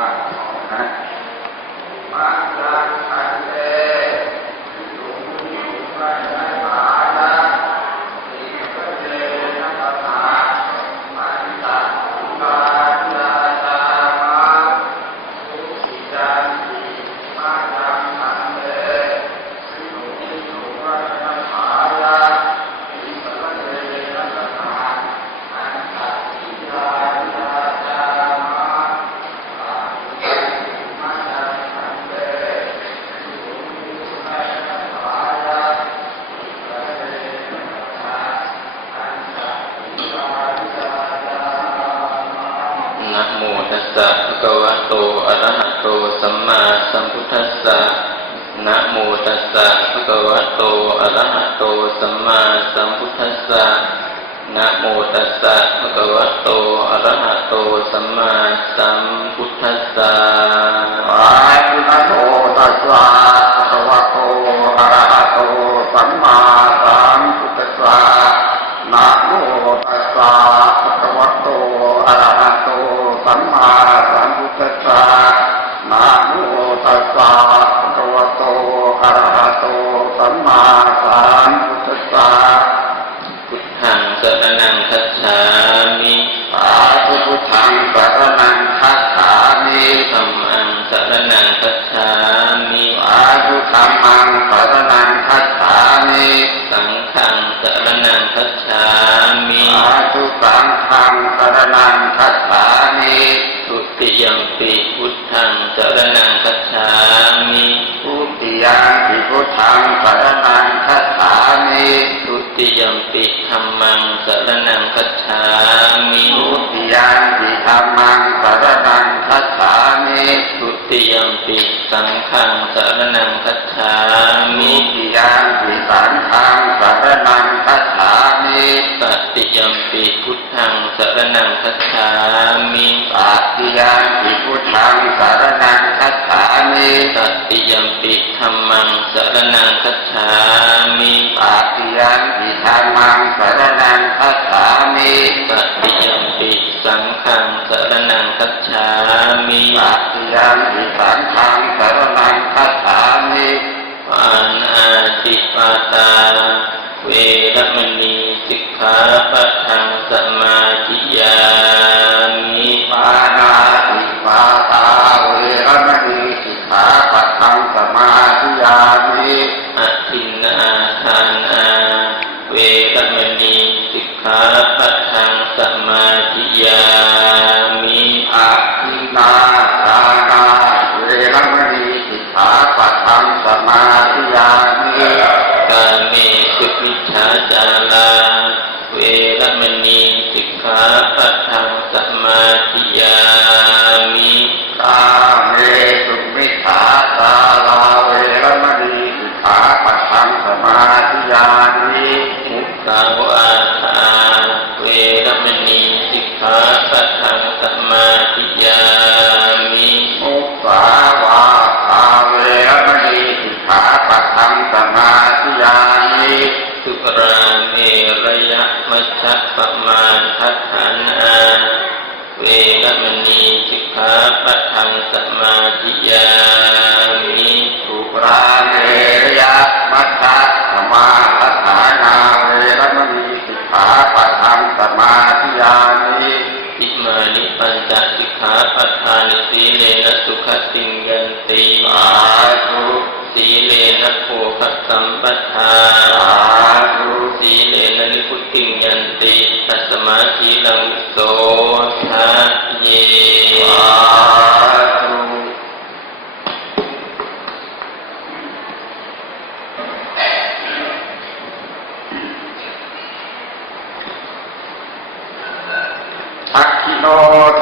ว่า สะภะคะวะโต อะระหะโต สัมมาสัมพุทธัสสะ นะโมตัสสะภะคะวะโต อะระหะโต สัมมาสัมพุทธัสสะ นะโมตัสสะภะคะวะโต อะระหะโต สัมมาสัมพุทธัสสะอาทินะโมตัสสะภะคะวะโต อะระหะโต สัมมาสัมพุทธัสสะ นะโมตัสสะภะคะวะโต อะระหะโต สัมมาสัม ยมปิธรรมังสรณังคัจฉามิทุติยัมปิธัมมังสรณังคัจฉามิทุติยมปิสังฆังสรณังคัจฉามิทุติยัมปิสังฆังสรณังคัจฉามิตติยมปิพุทธังสรณังคัจฉามิสัตติยัมปิพุทธังสรณังคัจฉามิตติยมปิธรรมังสรณังคัจฉามิสัตติยัมปิธัม ขาปะทัง โน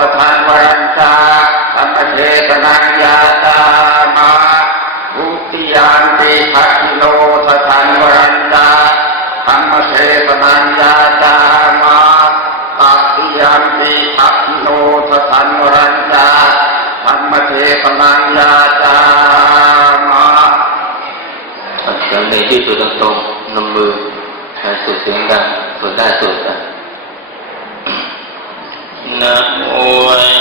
สถานวรัญชาสัมปเทตนังยาตามาบุติยานติทักิโนสถานวรัญชาสัมปเทตนังยาตามาตัติยานติทักิโนสถานวรัญชาสัมปเทตนังยาตามาสังเกตในที่สุดตรงๆนมมือใช้สุดเสียงดังสุดได้สุดนะ โ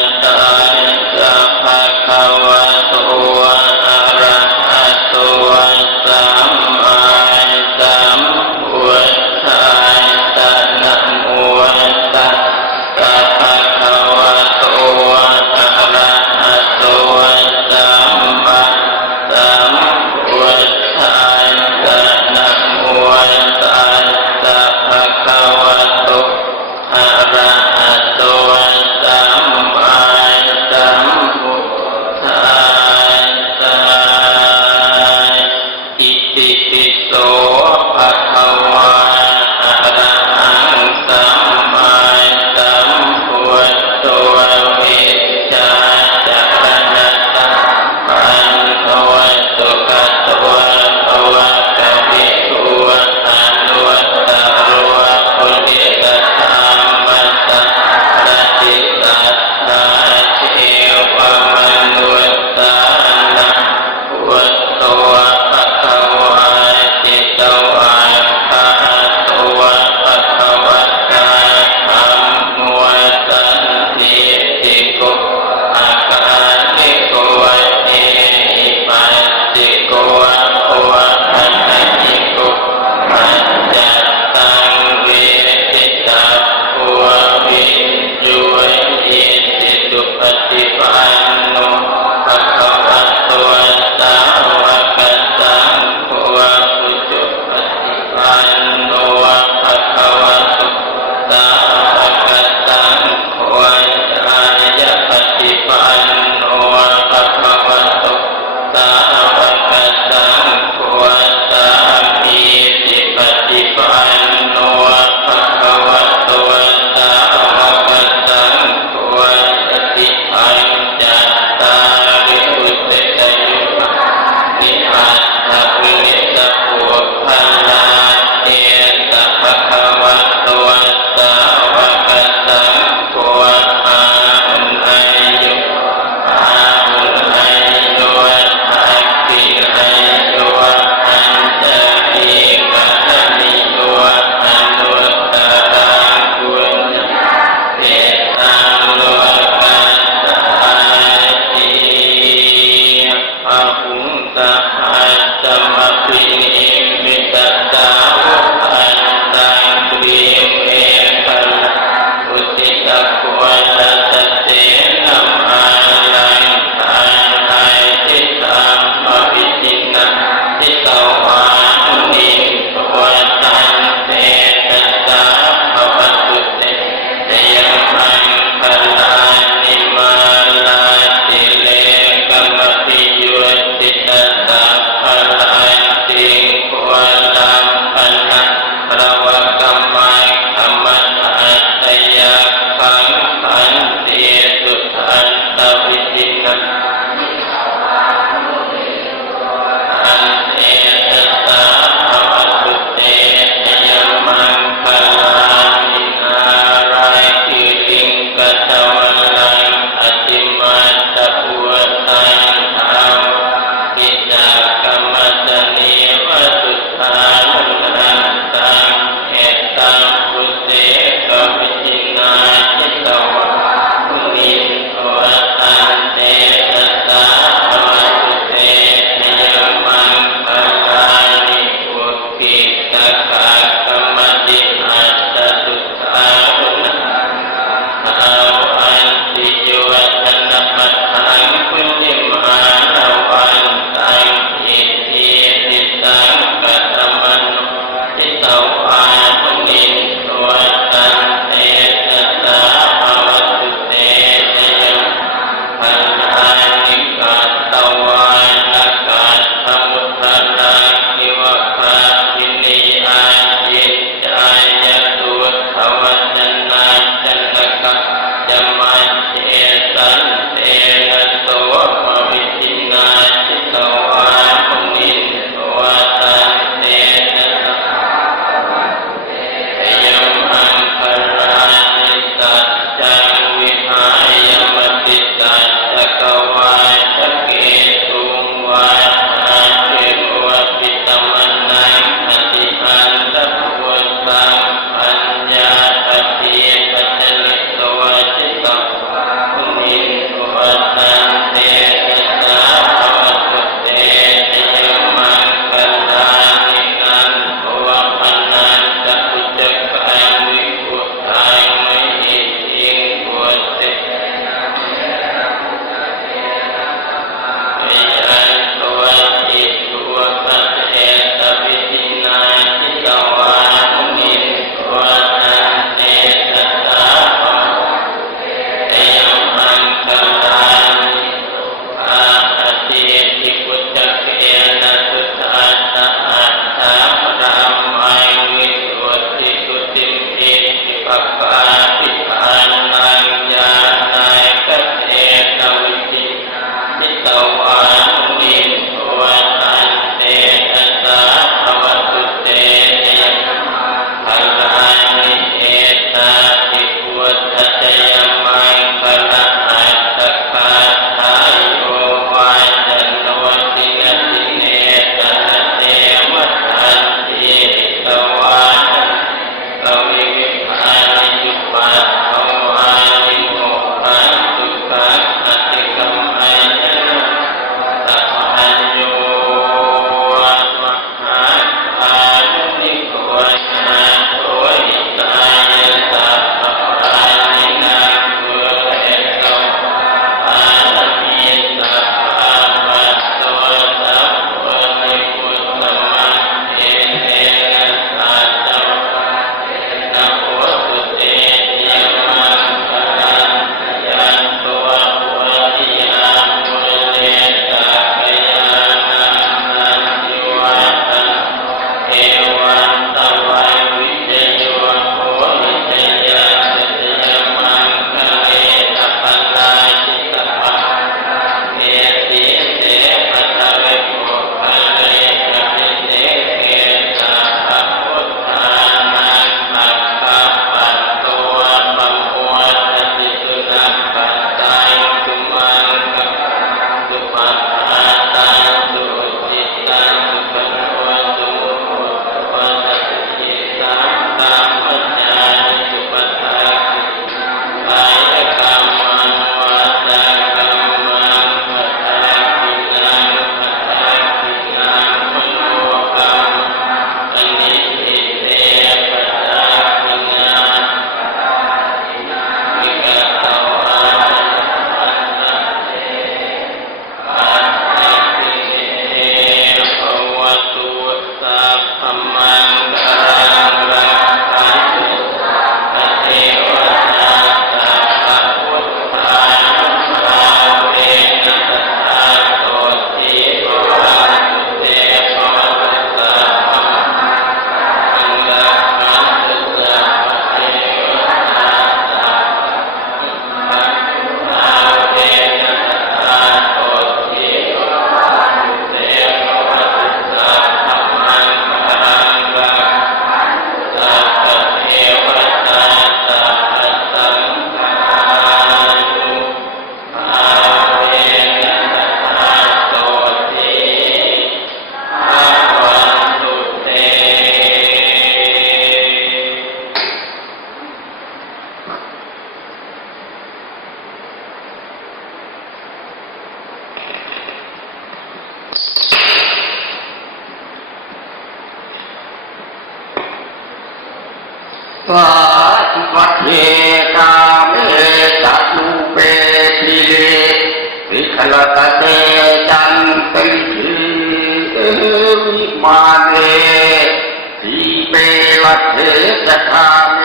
สธาเม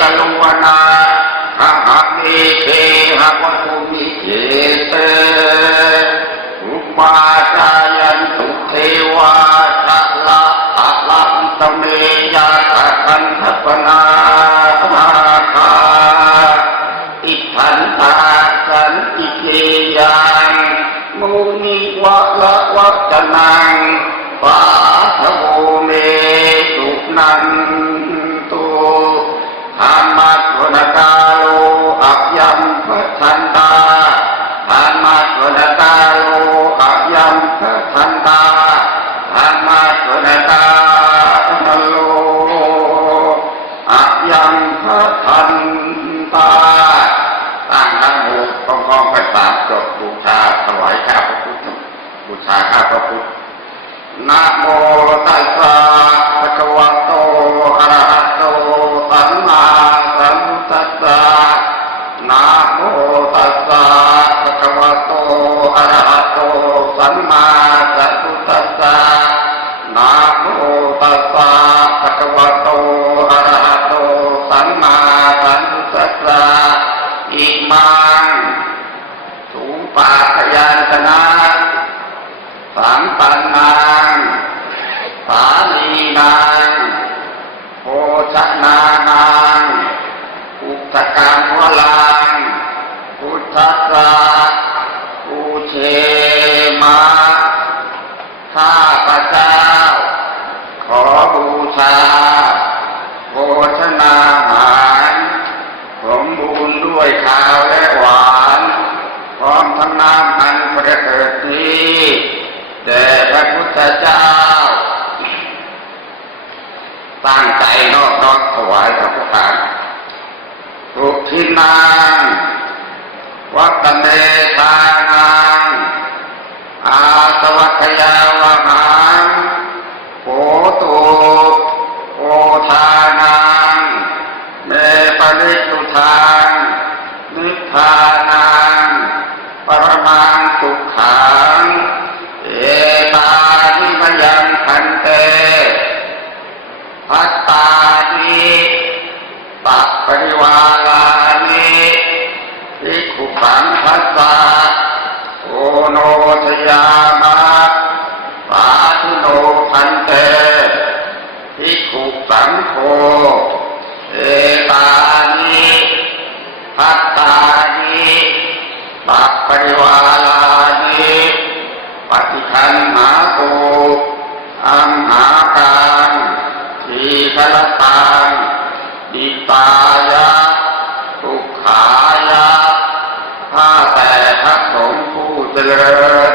ตลุวนาหะหะเมเทหะวะภูมิเจเตอุปาจายันตุเทวาตละอาลัมตเมยาตะกันทัปนา พร้อมทั้งน้ำอันประเสริฐนี้แด่พระพุทธเจ้า ตั้งใจนอบน้อมถวายพระพุทานทุกทินานวัตเนงอาสวัคยาวหังโปตุโอทานัง เมปริตุทางนิพพานังปรมังสุขัง เอตานิมยังคันเต พัตตานิปัปปริวาลานิทิขุ ขังพัสสะโอโนทยาม พระสงฆ์ผู้เจริญ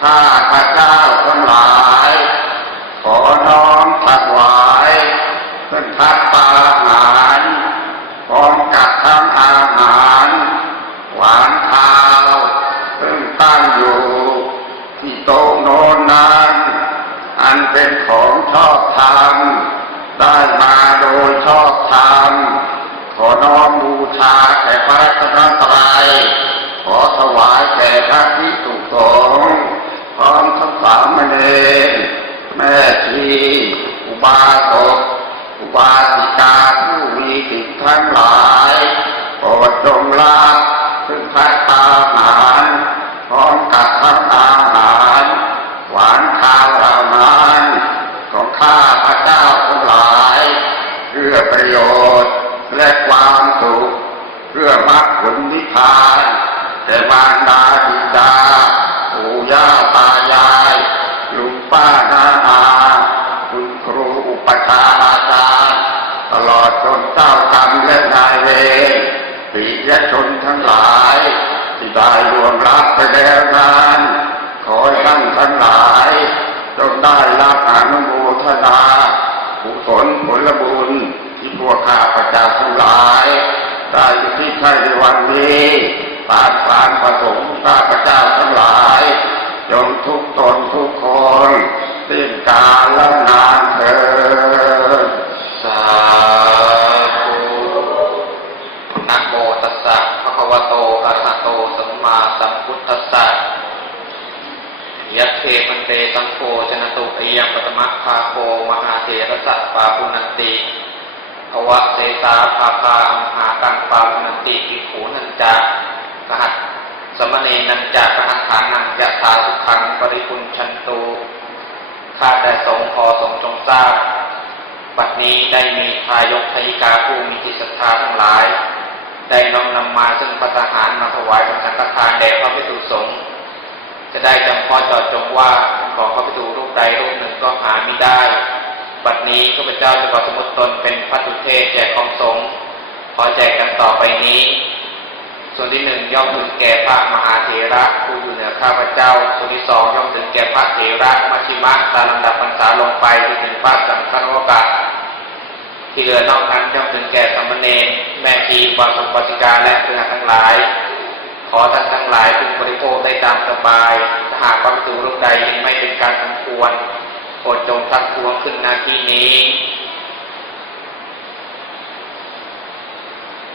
ข้าพระเจ้าทั้งหลาย ขอน้อมถวายเป็นพัดปาหารพร้อมกับทั้งอาหาร หวานข้าวซึ่งตั้งอยู่ ที่โต๊ะโน้นนั้น อันเป็นของชอบธรรมได้มาโดยชอบธรรมขอน้อมบูชาแก่พระรัตนตรัย ขอถวายแก่พระพิสุสงฆ์พร้อมทั้งสามเณรแม่ชีอุบาสกอุบาสิกาผู้มีสิทธิ์ทั้งหลายโปรดจงรับซึ่งพัตตาหารพร้อมกับทั้งอาหารหวานข้าวเหล่านั้นของข้าพระเจ้าทั้งหลาย เพื่อประโยชน์และความสุขเพื่อมรรคผลนิพพาน แต่มารดาบิดาปู่ย่าตายายลุงป้านาอาคุณครูอุปชาอาจารย์ตลอดจนเจ้ากรรมและนายเวรปิยชนทั้งหลาย ที่ได้ล่วงรับไปแล้วนั้นขอให้ท่านทั้งหลายจงได้รับอนุโมทนากุศลผลบุญที่พวกข้าพเจ้าทั้งหลาย ได้ที่ใช่ในวันนี้ ตามการประสงค์ข้าพเจ้าทั้งหลาย จงทุกตนทุกคนสิ้นกาลและนานเถิดสาธุนะโมตัสสะภะคะวะโตอะระหะโตสัมมาสัมพุทธัสสะยัคเทมันเตสังโฆชนะตุอิยังปตมะภาโคมหาเถระสะปาปุนันติภวะเสตาภาคาอมหากังปาปุนันติอิขูนันจา กหัตสมณีนันจากหัตถานังยะถาสุขังปริปุญชันตุข้าแต่สงฆ์ขอสงฆ์จงทราบปัจนี้ได้มีทายกทายิกาผู้มีจิตศรัทธาทั้งหลาย ได้น้อมนำมาซึ่งพัตหารมาถวายเป็นสังฆทานแด่พระภิกษุสงฆ์จะได้จำพาะเจอดจงว่าของพระพิจูรูปใดรูปหนึ่งก็หาไม่ได้ บัดนี้ข้าพเจ้าจะขอสมมติตนเป็นพระตุเทศแจกของสงฆ์ขอแจกกันต่อไปนี้ ส่วนที่หนึ่งย่อมถึงแก่พระมหาเถระผู้อยู่เหนือข้าพเจ้า ส่วนที่สองย่อมถึงแก่พระเถระมัชชิมะตามลำดับพรรษาลงไปจนถึงพระสังฆนวกะที่เหลือนอกนั้นย่อมถึงแก่สามเณรแม่ชีวาสุปสิกาและเพื่อนทั้งหลาย ขอท่านทั้งหลายพึงบริโภคได้ตามสบายถ้าหากพระพิจูรูปใดยังไม่เป็นการสมควรโปรดจงทักท้วงขึ้นนาที่นี้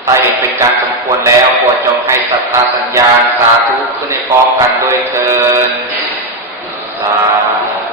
ถ้าเห็นเป็นการสมควรแล้วาสัญญาณสาธุขึ้นในพร้อมกันด้วยเทินสาธุ